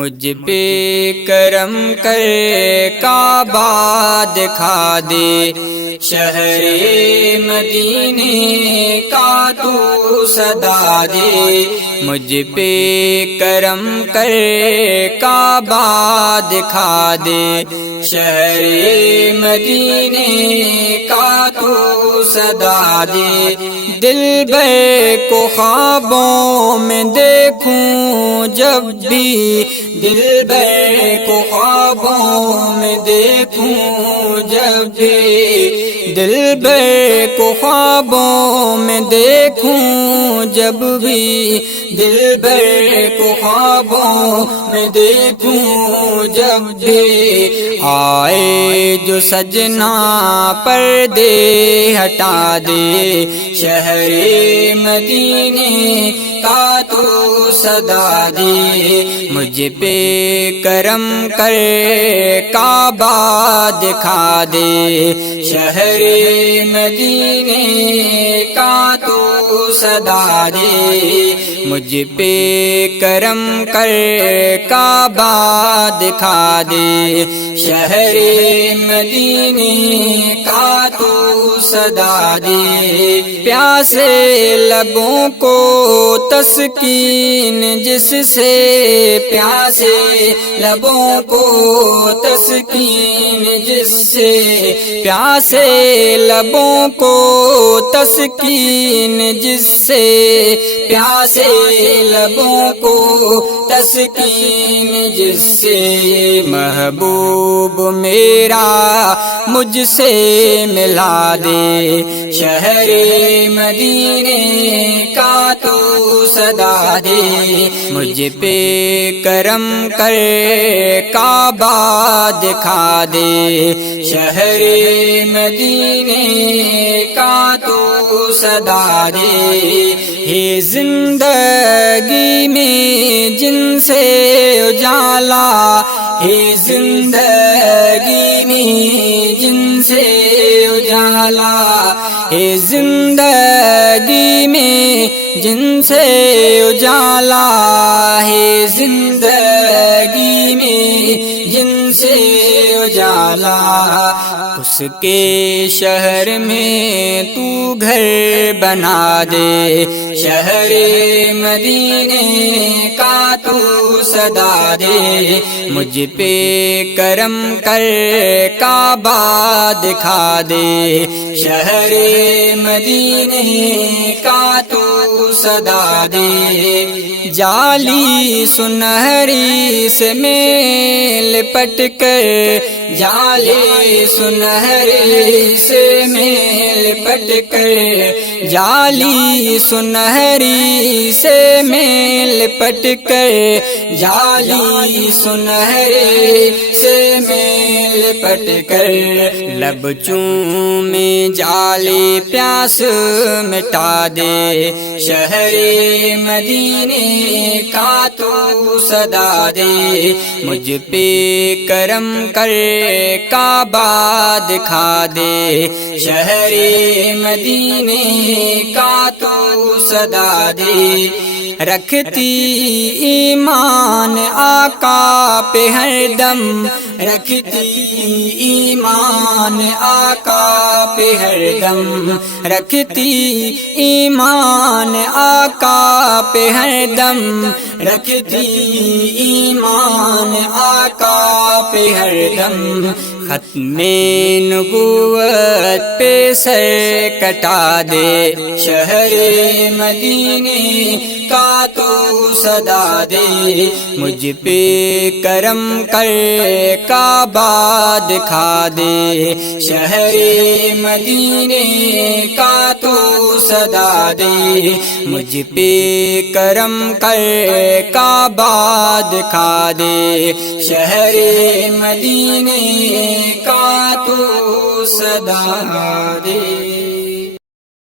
مجھ پہ کرم کر کعبہ دکھا دے، شہر مدینے کا تو صدا دے، مجھ پہ کرم کر کعبہ دکھا دے، شہر مدینے کا تو صدا دے، دلبر کو خوابوں میں دیکھوں جب بھی، دلبر کو خوابوں میں دیکھوں جب بھی، دلبر کو خوابوں میں دیکھوں جب بھی، دلبر کو خوابوں میں دیکھوں جب بھی، آئے جو سجنا پردے ہٹا دے، شہر مدینے کا تو صدا دے، مجھ پہ کرم کر کعبہ دکھا دے، شہر مدینے کا تو صدا دے، مجھ پہ کرم کر کعبہ دکھا دے، شہر مدینے کا تو صدا دے، پیاسے لبوں کو تسکین جس سے، پیاسے لبوں کو تسکین جس سے، پیاسے لبوں کو تسکین جس سے، پیاسے لبوں کو تسکین جس سے، محبوب میرا مجھ سے ملا دے، شہر مدینے کا تو صدا دے، مجھ پہ کرم کر کعبہ دکھا دے، شہر مدینے کا تو صدا دے، ہے زندگی میں جن سے اجالا، ہے زندگی میں جن سے اجالا، ہے زندگی میں جن سے اجالا، ہے زندگی میں جن سے اجالا، اس کے شہر میں تو گھر بنا دے، شہر مدینے کا تو صدا دے، مجھ پہ کرم کر کعبہ دکھا دے، شہر مدینے کا تو صدا دے، جالی سنہری سے میل پٹ کر، جالی سنہری سے میل پٹ کر، جالی سنہری سے میل پٹ کر، جالی سنہری سے میل پٹ کر، لب چومے جالی پیاس مٹا دے، شہر مدینے کا تو صدا دے، مجھ پہ کرم کر کعبہ دکھا دے، شہر مدینے کا تو صدا دے، رکھتی ایمان آقا پہ ہر دم، رکھتی ایمان آقا پہ ہر دم، رکھتی ایمان آقا پہ ہر دم، رکھتی ایمان آقا پہ ہر دم، ختم نبوت پہ سر کٹا دے، شہر مدینے کا تو صدا دے، مجھ پہ کرم کر کعبہ دکھا دے، شہر مدینے کا تو صدا دے، مجھ پہ کرم کر کعبہ دکھا دے، شہر مدینے کا تو صدا دے۔